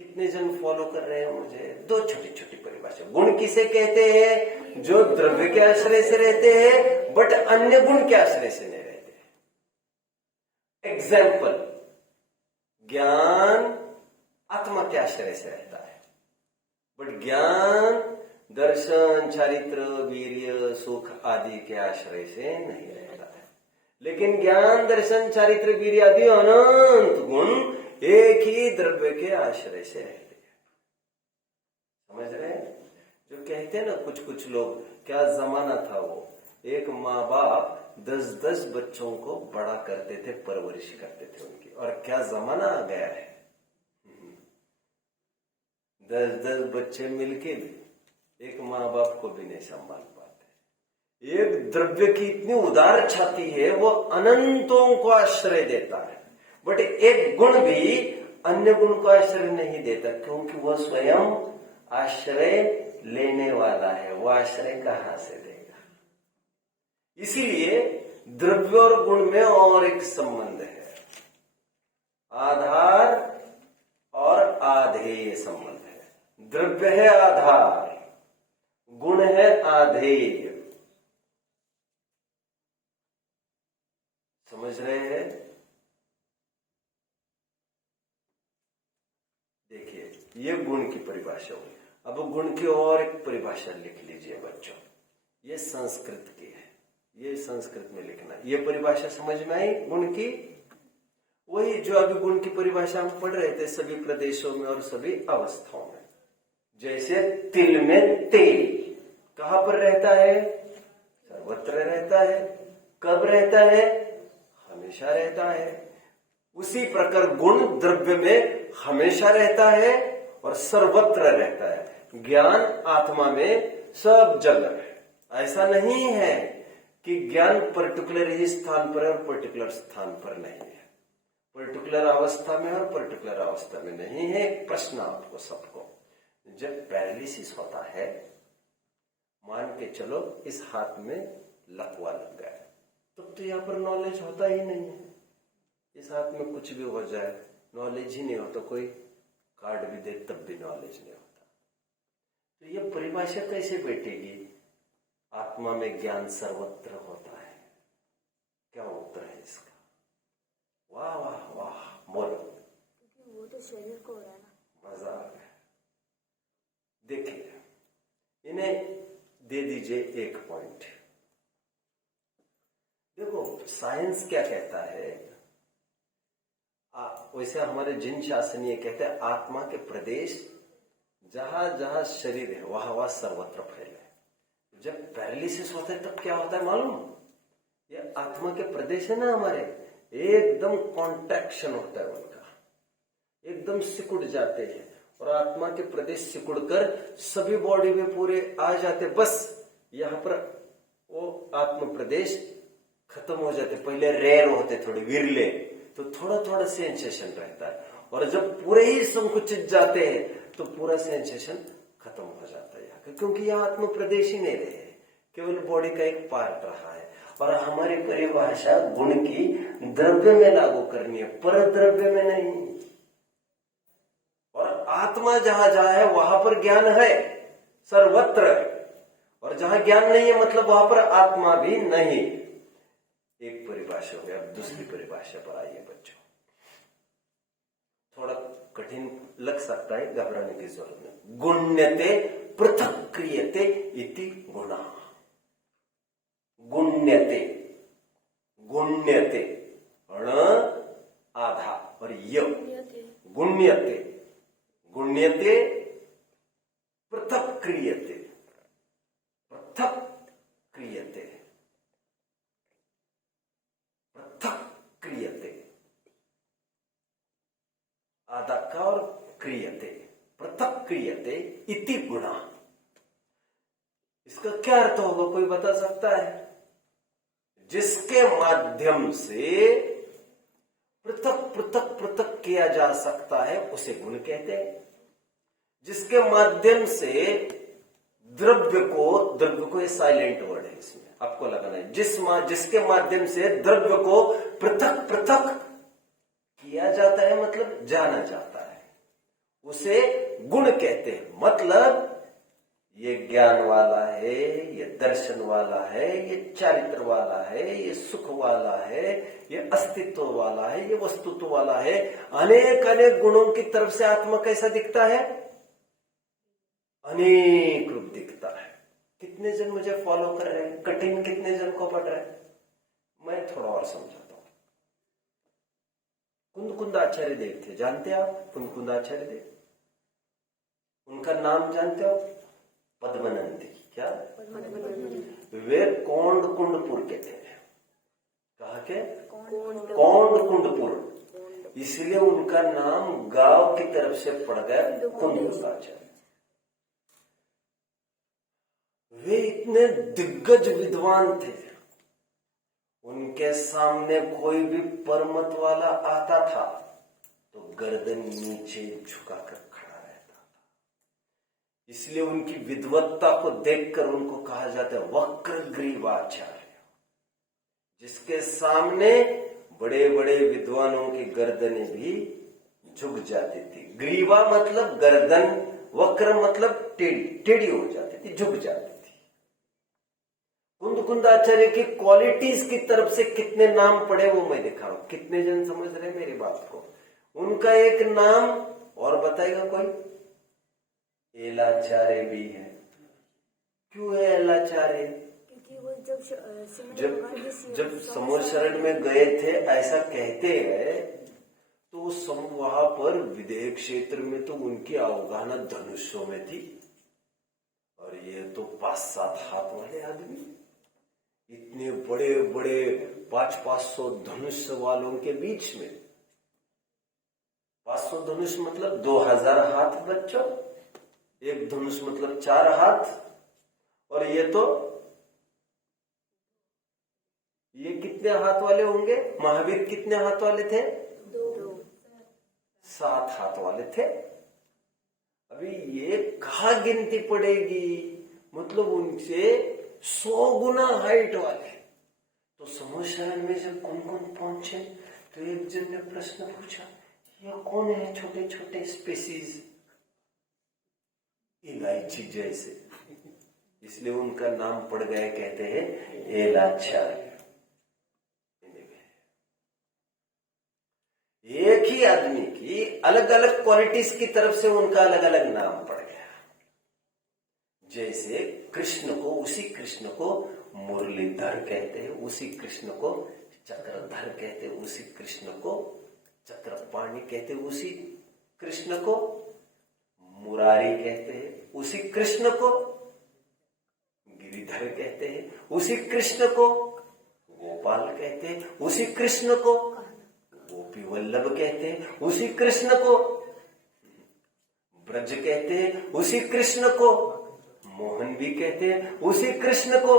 कितने जन फॉलो कर रहे हैं मुझे? दो छोटी छोटी परिभाषा। गुण किसे कहते हैं? जो द्रव्य के आश्रय से रहते हैं बट अन्य गुण के आश्रय से नहीं रहते। एग्जाम्पल, ज्ञान आत्मा के आश्रय से रहता है बट ज्ञान दर्शन, चारित्र, वीर्य, सुख आदि के आश्रय से नहीं रहता है। लेकिन ज्ञान, दर्शन, चारित्र, वीर्य आदि अनंत गुण एक ही द्रव्य के आश्रय से रहते हैं। समझ रहे हैं? जो कहते हैं ना कुछ कुछ लोग, क्या जमाना था वो, एक माँ बाप 10-10 बच्चों को बड़ा करते थे, परवरिश करते थे उनकी, और क्या जमाना आ गया है। 10-10 बच्चे मिलके भी एक माँ बाप को भी नहीं संभाल पाते। एक द्रव्य की इतनी उदार छाती है, वो अनंतों को आश्रय देता है बट एक गुण भी अन्य गुण को आश्रय नहीं देता, क्योंकि वह स्वयं आश्रय लेने वाला है। वह आश्रय कहां से देगा? इसीलिए द्रव्य और गुण में और एक संबंध है, आधार और आधेय संबंध है। द्रव्य है आधार, गुण है आधेय। समझ रहे हैं? देखिए, ये गुण की परिभाषा हुई। अब गुण की और एक परिभाषा लिख लीजिए बच्चों। ये संस्कृत की है, ये संस्कृत में लिखना। ये परिभाषा समझ में आई गुण की? वही जो अभी गुण की परिभाषा हम पढ़ रहे थे सभी प्रदेशों में और सभी अवस्थाओं में। जैसे तिल में तेल कहां पर रहता है? सर्वत्र रहता है। कब रहता है? हमेशा रहता है। उसी प्रकार गुण द्रव्य में हमेशा रहता है और सर्वत्र रहता है। ज्ञान आत्मा में सब जगह है। ऐसा नहीं है कि ज्ञान पर्टिकुलर ही स्थान पर और पर्टिकुलर स्थान पर नहीं है, पर्टिकुलर अवस्था में और पर्टिकुलर अवस्था में नहीं है। एक प्रश्न आपको सबको, जब पैरालिसिस होता है, मान के चलो इस हाथ में लकवा लग गया, तब तो यहाँ पर नॉलेज होता ही नहीं है। इस हाथ में कुछ भी हो जाए, नॉलेज ही नहीं होता। कोई कार्ड भी दे तब भी नॉलेज नहीं होता। तो ये परिभाषा कैसे बैठेगी? आत्मा में ज्ञान सर्वत्र होता है। क्या उत्तर है इसका? वाह वाह वाह, बोलो। वो तो शरीर को हो रहा है ना। मजा आ गया। देखिए, इन्हें दे दीजिए एक पॉइंट। देखो, साइंस क्या कहता है, वैसे हमारे जिन शास्त्रीय कहते हैं आत्मा के प्रदेश जहां जहां शरीर है वहां वहां सर्वत्र फैले। जब पैरालिसिस होता है तब क्या होता है मालूम? ये आत्मा के प्रदेश है ना हमारे, एकदम कॉन्ट्रैक्शन होता है उनका, एकदम सिकुड़ जाते हैं और आत्मा के प्रदेश सिकुड़ कर सभी बॉडी में पूरे आ जाते। बस यहाँ पर वो आत्म प्रदेश खत्म हो जाते। पहले रेयर होते, थोड़े विरले, तो थोड़ा थोड़ा सेंसेशन रहता है, और जब पूरे ही संकुचित जाते हैं तो पूरा सेंसेशन खत्म हो जाता है यहाँ का, क्योंकि यह आत्म प्रदेश ही नहीं रहे, केवल बॉडी का एक पार्ट रहा है। और हमारी परिभाषा गुण की द्रव्य में लागू करनी है, पर द्रव्य में नहीं। और आत्मा जहां जहां है वहां पर ज्ञान है सर्वत्र, और जहां ज्ञान नहीं है मतलब वहां पर आत्मा भी नहीं। एक परिभाषा हो गया। अब दूसरी परिभाषा पर आइए बच्चों। थोड़ा कठिन लग सकता है, घबराने की जरूरत नहीं। गुण्यते पृथक क्रियते इति गुणा। गुण्यते, गुण्यते अण आधा और य, गुण्यते, गुण्यते पृथक क्रियते, पृथक क्रियते, पृथक क्रियते, आधा का और क्रियते, पृथक क्रियते इति गुणा। इसका क्या अर्थ होगा, कोई बता सकता है? जिसके माध्यम से पृथक पृथक पृथक किया जा सकता है उसे गुण कहते हैं। जिसके माध्यम से द्रव्य को ये साइलेंट वर्ड है, इसमें आपको लगाना है, जिसके माध्यम से द्रव्य को पृथक पृथक किया जाता है, मतलब जाना जाता है, उसे गुण कहते हैं। मतलब ये ज्ञान वाला है, ये दर्शन वाला है, ये चारित्र वाला है, ये सुख वाला है, ये अस्तित्व वाला है, ये वस्तुत्व वाला है। अनेक अनेक गुणों की तरफ से आत्मा कैसा दिखता है? अनेक रूप दिखता है। कितने जन मुझे फॉलो कर रहे हैं? कठिन कितने जन को पढ़ रहे हैं? मैं थोड़ा और समझाता हूं। कुंद आचार्य देव थे, जानते हैं आप? कुंद आचार्य देव, उनका नाम जानते हो? पद्मनंदी। क्या? वे कोंड कुंडपुर के थे। कहा के? कोंड कुंडपुर। इसलिए उनका नाम गांव की तरफ से पड़ गया कुंद आचार्य। वे इतने दिग्गज विद्वान थे, उनके सामने कोई भी परमत वाला आता था तो गर्दन नीचे झुकाकर खड़ा रहता था। इसलिए उनकी विद्वत्ता को देखकर उनको कहा जाता है वक्र ग्रीवाचार्य, जिसके सामने बड़े बड़े विद्वानों की गर्दनें भी झुक जाती थी। ग्रीवा मतलब गर्दन, वक्र मतलब टेढ़ी हो जाती थी, झुक जाती थी। कुंद आचार्य की क्वालिटीज की तरफ से कितने नाम पड़े वो मैं दिखा रहा हूं। कितने जन समझ रहे मेरी बात को? उनका एक नाम और बताएगा कोई? एलाचार्य भी है। क्यों है एलाचार्य? क्योंकि वो जब समूह शरण में गए थे, ऐसा कहते हैं, तो वहां पर विदेह क्षेत्र में तो उनकी अवगाहना धनुषों में थी, और ये तो 5-7 हाथ वाले आदमी, इतने बड़े बड़े 500 धनुष वालों के बीच में। 500 धनुष मतलब 2000 हाथ बच्चों, एक धनुष मतलब 4 हाथ। और ये कितने हाथ वाले होंगे? महावीर कितने हाथ वाले थे? 7 हाथ वाले थे। अभी ये कहाँ गिनती पड़ेगी? मतलब उनसे 100 गुना हाइट वाले। तो समूह शरण में जब कौन कौन पहुंचे तो एक जन ने प्रश्न पूछा, ये कौन है छोटे छोटे स्पीसीज, इलायची जैसे? इसलिए उनका नाम पड़ गया, कहते हैं एलाचार्य। एक ही आदमी की अलग अलग क्वालिटीज की तरफ से उनका अलग अलग नाम पड़ गया। जैसे कृष्ण को, उसी कृष्ण को मुरलीधर कहते हैं, उसी कृष्ण को चक्रधर कहते हैं, उसी कृष्ण को चक्रपाणी कहते हैं, उसी कृष्ण को मुरारी कहते हैं, उसी कृष्ण को गिरिधर कहते हैं, उसी कृष्ण को गोपाल कहते हैं, उसी कृष्ण को गोपी वल्लभ कहते हैं, उसी कृष्ण को ब्रज कहते हैं, उसी कृष्ण को मोहन भी कहते हैं, उसी कृष्ण को।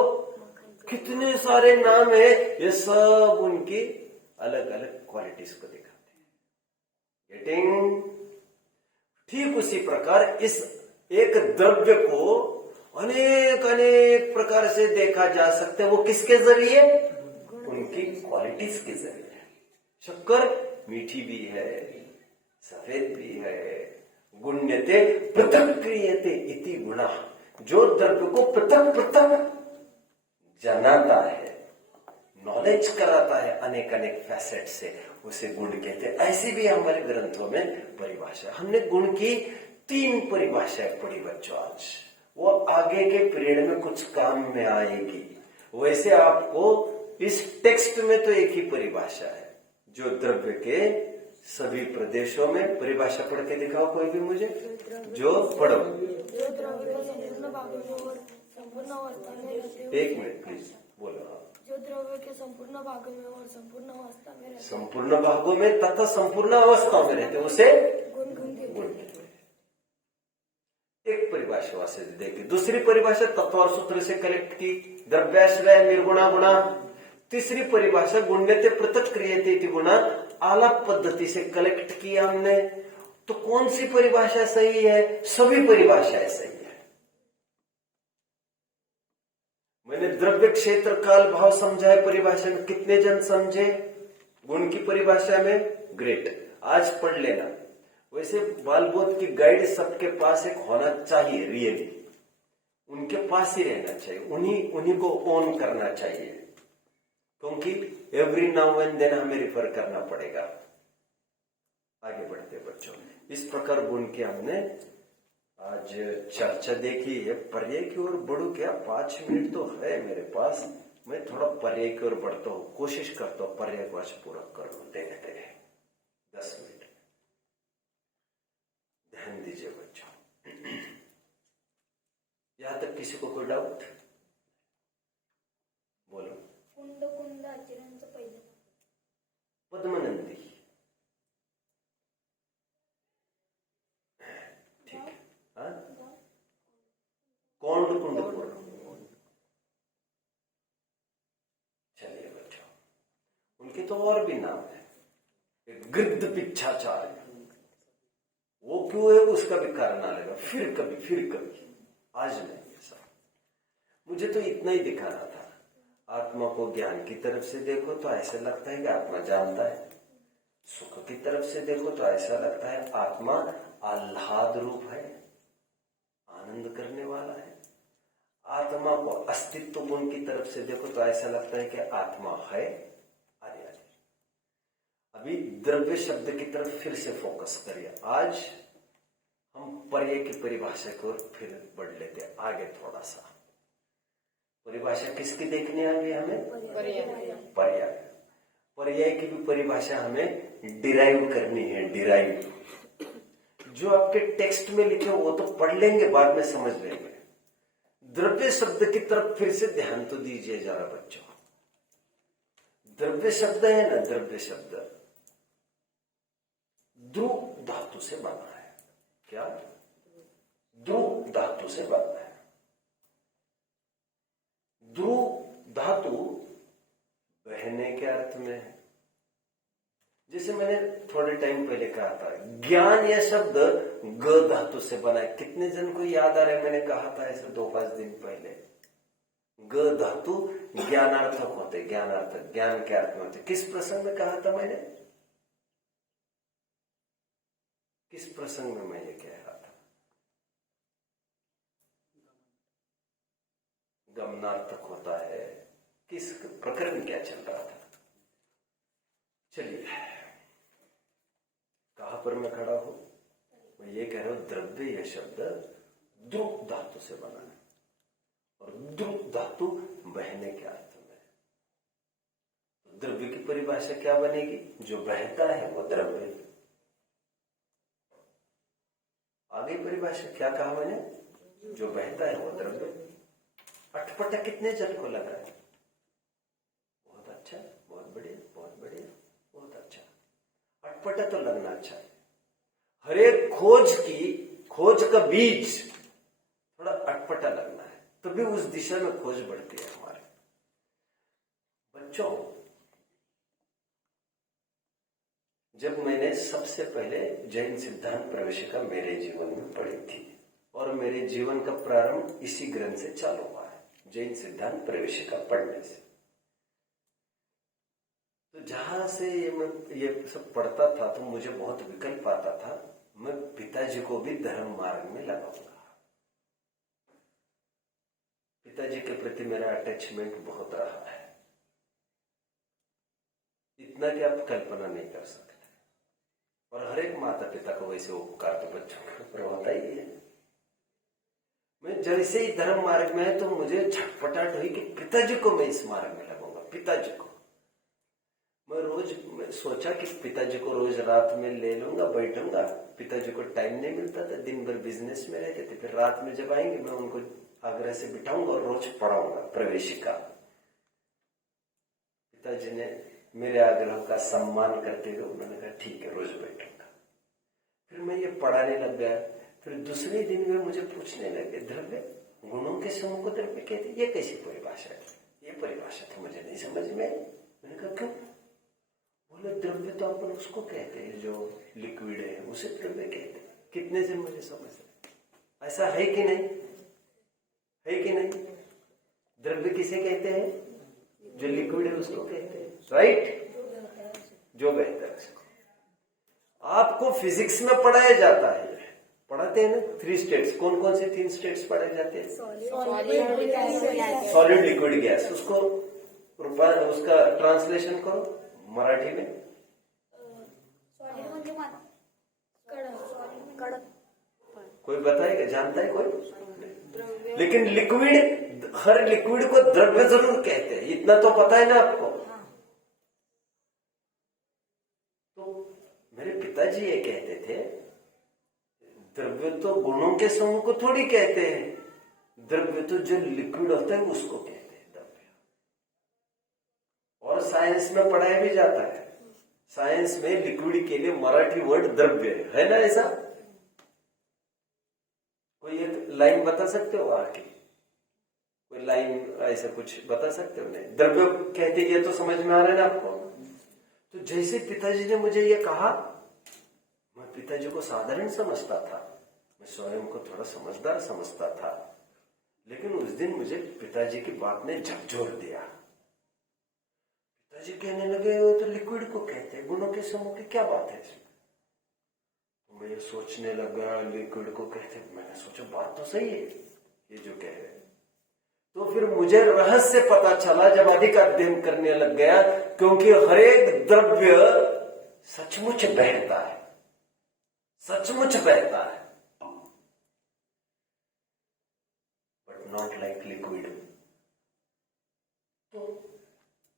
कितने सारे नाम है, ये सब उनकी अलग अलग क्वालिटीज को दिखाते हैं। गेटिंग? ठीक उसी प्रकार इस एक द्रव्य को अनेक अनेक प्रकार से देखा जा सकता है। वो किसके जरिए? उनकी क्वालिटीज के जरिए। शक्कर मीठी भी है, सफेद भी है। गुण्यते पृथक क्रियते इति गुणा, जो द्रव्य को पृथक पृथक जनाता है, नॉलेज कराता है अनेक अनेक फैसेट से, उसे गुण कहते हैं। ऐसी भी हमारे ग्रंथों में परिभाषा, हमने गुण की 3 परिभाषाएं पढ़ी बच्चों आज। वो आगे के पीरियड में कुछ काम में आएगी। वैसे आपको इस टेक्स्ट में तो एक ही परिभाषा है, जो द्रव्य के सभी प्रदेशों में। परिभाषा पढ़ के दिखाओ कोई भी मुझे, जो पढ़ो। एक मिनट प्लीज बोलो। जो द्रव्य के संपूर्ण भागों में और संपूर्ण अवस्था में रहते, संपूर्ण भागों में तथा संपूर्ण अवस्था में रहते, उसे गुण कहते हैं। एक परिभाषा से देखिए। दूसरी परिभाषा तत्व और सूत्र से कलेक्ट की, द्रव्याश्रय निर्गुणा गुणा। तीसरी परिभाषा गुण्यते पृथक क्रियते इति गुणा, आलाप पद्धति से कलेक्ट किया हमने। तो कौन सी परिभाषा सही है? सभी परिभाषाएं सही है। मैंने द्रव्य क्षेत्र काल भाव समझा है परिभाषा में, कितने जन समझे? गुण की परिभाषा में ग्रेट, आज पढ़ लेना। वैसे बालबोध की गाइड सबके पास एक होना चाहिए, रियली उनके पास ही रहना चाहिए, उन्हीं को ऑन करना चाहिए, क्योंकि एवरी नाउ एंड देन हमें रिफर करना पड़ेगा। आगे बढ़ते बच्चों, इस प्रकार गुण की हमने आज चर्चा देखी है। पर्याय की ओर बढ़ू क्या? 5 मिनट तो है मेरे पास, मैं थोड़ा पर्याय की ओर बढ़ता हूँ, कोशिश करता हूँ पर्याय को आज पूरा कर लूं। देखते हैं 10 मिनट, ध्यान दीजिए बच्चों। यहां तक किसी को कोई डाउट? बोलो। कुंड कुंड आचरणचं पहिलं पद्मनंदी, ठीक है। हाँ? कौंड कुंडपुर। चलिए बच्चों, उनके तो और भी नाम है। एक गिद्ध पिच्छाचार्य, वो क्यों है उसका भी कारण आएगा फिर कभी। आज नहीं है सब। मुझे तो इतना ही दिखाना था। आत्मा को ज्ञान की तरफ से देखो तो ऐसा लगता है कि आत्मा जानता है, सुख की तरफ से देखो तो ऐसा लगता है आत्मा आह्लाद रूप है, आनंद करने वाला है। आत्मा को अस्तित्व गुण की तरफ से देखो तो ऐसा लगता है कि आत्मा है, आदि आदि। अभी द्रव्य शब्द की तरफ फिर से फोकस करिए। आज हम पर्याय की परिभाषा को फिर बढ़ लेते हैं आगे थोड़ा सा। परिभाषा किसकी देखनी आ गई हमें? पर्याय। पर्याय की भी परिभाषा हमें डिराइव करनी है। डिराइव जो आपके टेक्स्ट में लिखे वो तो पढ़ लेंगे, बाद में समझ लेंगे। द्रव्य शब्द की तरफ फिर से ध्यान तो दीजिए जरा बच्चों। द्रव्य शब्द है ना, द्रव्य शब्द ध्रुव धातु से बना है। क्या? ध्रुव धातु से बना है। ध्रुव धातु बहने के अर्थ में है। जैसे मैंने थोड़े टाइम पहले कहा था, ज्ञान यह शब्द ग धातु से बना है। कितने जन को याद आ रहा है? मैंने कहा था ऐसे 2-5 दिन पहले। ग धातु ज्ञानार्थक होते, ज्ञानार्थक ज्ञान के अर्थ में होते। किस प्रसंग में कहा था मैंने? किस प्रसंग में मैं ये कह रहा था? गमनार्थक होता है। किस प्रकरण क्या चल रहा था? चलिए, कहां पर मैं खड़ा हूं? मैं ये कह रहा हूं द्रव्य यह शब्द ध्रुव धातु से बना है, और ध्रुव धातु बहने के अर्थ में है। तो द्रव्य की परिभाषा क्या बनेगी? जो बहता है वो द्रव्य। आगे परिभाषा क्या कहा मैंने? जो बहता है वो द्रव्य। अटपटा कितने जन को लग रहा है? बहुत अच्छा, बहुत बढ़िया, बहुत बढ़िया, बहुत अच्छा। अटपटा तो लगना अच्छा है। हर एक खोज का बीज थोड़ा अटपटा लगना है, तभी उस दिशा में खोज बढ़ती है हमारे बच्चों। जब मैंने सबसे पहले जैन सिद्धांत प्रवेशिका मेरे जीवन में पढ़ी थी, और मेरे जीवन का प्रारंभ इसी ग्रंथ से चालू हुआ है, जैन सिद्धांत प्रवेशिका पढ़ने से। तो जहां से मैं ये सब पढ़ता था तो मुझे बहुत विकल्प आता था, मैं पिताजी को भी धर्म मार्ग में लगाऊंगा। पिताजी के प्रति मेरा अटैचमेंट बहुत रहा है, इतना कि आप कल्पना नहीं कर सकते। और हर एक माता पिता को वैसे उपकार तो बच्चों के ऊपर होता ही है। मैं जैसे ही धर्म मार्ग में है तो मुझे झटपटाहट हुई कि पिताजी को मैं इस मार्ग में लगाऊंगा। पिताजी को मैं सोचा कि पिताजी को रोज रात में ले लूंगा, बैठूंगा। पिताजी को टाइम नहीं मिलता था, दिन भर बिजनेस में रहते थे। फिर रात में जब आएंगे मैं उनको आग्रह से बिठाऊंगा और रोज पढ़ाऊंगा प्रवेशिका। पिताजी ने मेरे आग्रह का सम्मान करते हुए उन्होंने कहा ठीक है, रोज बैठूंगा। फिर मैं ये पढ़ाने लग गया। फिर दूसरे दिन में मुझे पूछने लगे, द्रव्य गुणों के समूह को द्रव्य कहते, ये कैसी परिभाषा है? ये परिभाषा तो मुझे नहीं समझ में आई। मैंने कहा क्यों? बोले द्रव्य तो अपन उसको कहते हैं जो लिक्विड है, उसे द्रव्य कहते हैं। कितने से मुझे समझ है, ऐसा है कि नहीं? है कि नहीं? द्रव्य किसे कहते हैं? जो लिक्विड है उसको कहते हैं, राइट? जो बेहतर है। आपको फिजिक्स में पढ़ाया जाता है, पढ़ाते हैं ना 3 स्टेट्स। कौन कौन से 3 स्टेट्स पढ़ाए जाते हैं? Solid, liquid, gas. उसको उसका ट्रांसलेशन करो मराठी में। कोई बताएगा? जानता है कोई? लेकिन लिक्विड, हर लिक्विड को द्रव्य जरूर कहते हैं, इतना तो पता है ना आपको। तो मेरे पिताजी ये कहते थे, द्रव्य तो गुणों के समूह को थोड़ी कहते हैं, द्रव्य तो जो लिक्विड होता है उसको कहते हैं द्रव्य। और साइंस में पढ़ाया भी जाता है, साइंस में लिक्विड के लिए मराठी वर्ड द्रव्य है ना? ऐसा कोई एक लाइन बता सकते हो आगे? कोई लाइन ऐसा कुछ बता सकते हो? नहीं, द्रव्य कहते ये तो समझ में आ रहा है ना आपको? तो जैसे पिताजी ने मुझे ये कहा, मैं पिताजी को साधारण समझता था, मैं स्वयं को थोड़ा समझदार समझता था, लेकिन उस दिन मुझे पिताजी की बात ने झकझोर दिया। पिताजी कहने लगे वो तो लिक्विड को कहते हैं, गुणों के समूह की क्या बात है इसमें? तो मैं ये सोचने लगा, लिक्विड को कहते, मैंने सोचा बात तो सही है ये जो कह रहे। तो फिर मुझे रहस्य पता चला जब अधिक अध्ययन करने लग गया, क्योंकि हर एक द्रव्य सचमुच बहता है, सचमुच बहता है, बट नॉट लाइक लिक्विड। तो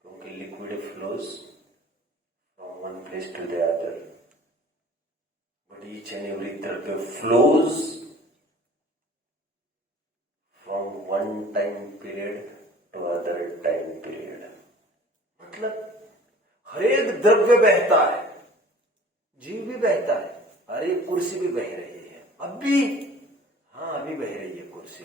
क्योंकि liquid flows from one place to the other, but each and every द्रव्य flows from one time period to other time period. मतलब हर एक द्रव्य बहता है, जीव भी बहता है। अरे कुर्सी भी बह रही है अभी, हाँ अभी बह रही है कुर्सी।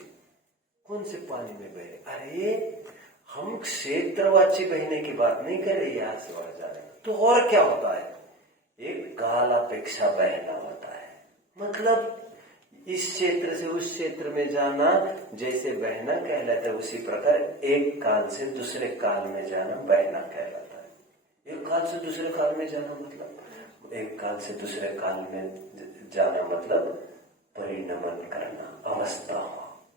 कौन से पानी में बह रही? अरे हम क्षेत्रवाची बहने की बात नहीं कर रहे, यहां से वहां जाने। तो और क्या होता है? एक काल अपेक्षा बहना होता है, मतलब इस क्षेत्र से उस क्षेत्र में जाना जैसे बहना कहलाता है, उसी प्रकार एक काल से दूसरे काल में जाना बहना कहलाता है। एक काल से दूसरे काल में जाना मतलब, एक काल से दूसरे काल में जाना मतलब परिणमन करना,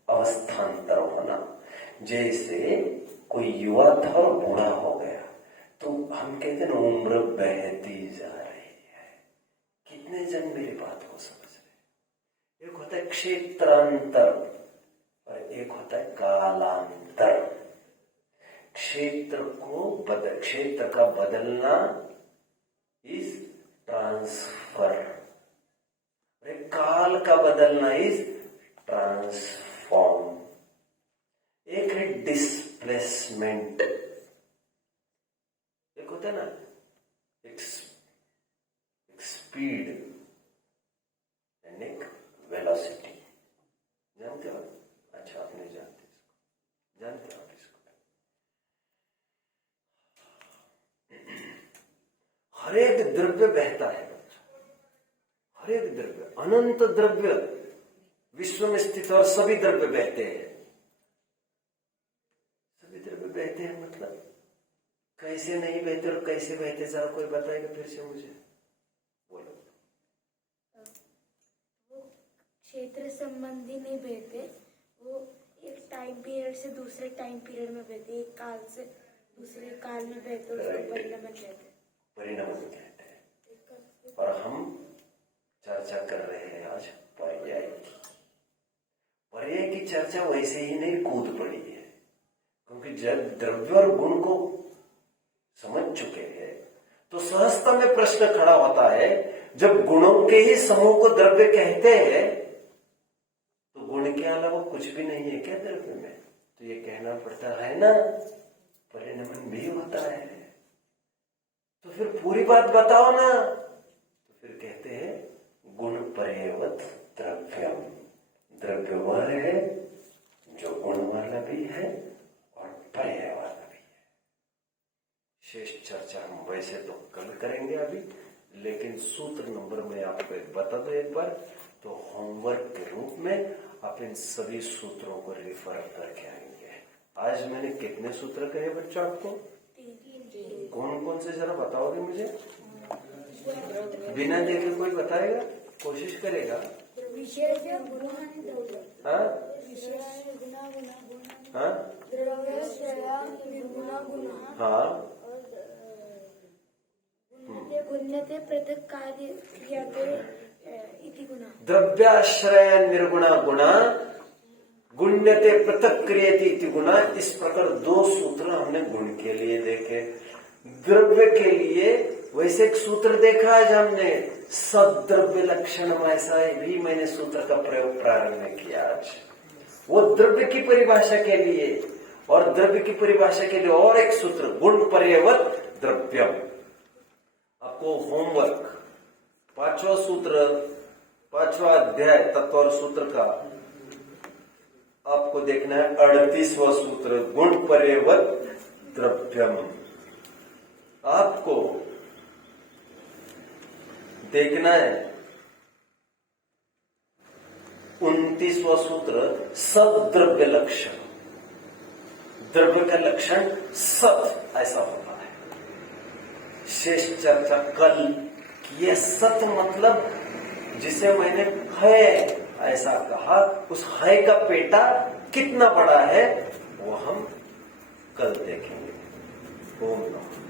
अवस्थांतर होना। जैसे कोई युवा था और बूढ़ा हो गया, तो हम कहते हैं ना उम्र बहती जा रही है। कितने जन मेरी बात को समझ रहे? एक होता है क्षेत्रांतर और एक होता है कालांतर। क्षेत्र का बदलना इज ट्रांसफर, काल का बदलना इज ट्रांसफॉर्म। एक है डिस्प्लेसमेंट, एक होता है ना एक स्पीड एंड एक वेलोसिटी। जानते हो? अच्छा आप नहीं जानते इसको, जानते हो आप इसको? हर एक द्रव्य बहता है, हर एक द्रव्य, अनंत द्रव्य विश्व में स्थित और सभी द्रव्य बहते हैं, सभी द्रव्य बहते हैं। मतलब कैसे नहीं बहते और कैसे बहते, जरा कोई बताएगा फिर से मुझे? बोलो। वो क्षेत्र संबंधी नहीं बहते, वो एक टाइम पीरियड से दूसरे टाइम पीरियड में बहते, एक काल से दूसरे काल में बहते, उसको परिणमन कहते हैं। परिणमन कहते हैं। और हम चर्चा कर रहे हैं आज पर्याय की। पर्याय की चर्चा वैसे ही नहीं कूद पड़ी है, क्योंकि जब द्रव्य और गुण को समझ चुके हैं तो सहजता में प्रश्न खड़ा होता है, जब गुणों के ही समूह को द्रव्य कहते हैं तो गुण के अलावा कुछ भी नहीं है क्या द्रव्य में? तो ये कहना पड़ता है ना परिणमन भी होता है। तो फिर पूरी बात बताओ ना। तो फिर कहते हैं गुण पर्यवत द्रव्यम। द्रव्य वह है जो गुण वाला भी है और पर्याय वाला भी है। शेष चर्चा हम वैसे तो कल करेंगे अभी, लेकिन सूत्र नंबर में आपको बता दो एक बार, तो होमवर्क के रूप में आप इन सभी सूत्रों को रिफर करके आएंगे। आज मैंने कितने सूत्र कहे बच्चों आपको? कौन कौन से जरा बताओगे मुझे? बिना देखे कोई बताएगा? कोशिश करेगा? विशेष गुण आणि द्रव्य। हाँ हाँ द्रव्य निर्गुण गुण। हाँ गुण्यते पृथक कार्य क्रियाते इति गुण। द्रव्याश्रय निर्गुणा गुणा गुण्यते पृथक क्रियते इति गुणा। इस प्रकार दो सूत्र हमने गुण के लिए देखे। द्रव्य के लिए वैसे एक सूत्र देखा आज हमने, सद्द्रव्य लक्षण, ऐसा भी मैंने सूत्र का प्रयोग प्रारंभ में किया आज। वो द्रव्य की परिभाषा के लिए, और द्रव्य की परिभाषा के लिए और एक सूत्र, गुण पर्यवत द्रव्यम। आपको होमवर्क 5वां सूत्र, 5वां अध्याय तत्व और सूत्र का आपको देखना है 38वां सूत्र, गुण पर्यवत द्रव्यम। आपको देखना है 29वां सूत्र, सद्द्रव्य लक्षण। द्रव्य का लक्षण सत ऐसा होता है। शेष चर्चा कल की। सत मतलब जिसे मैंने है ऐसा कहा, उस है का पेटा कितना बड़ा है वो हम कल देखेंगे। ओम नमः।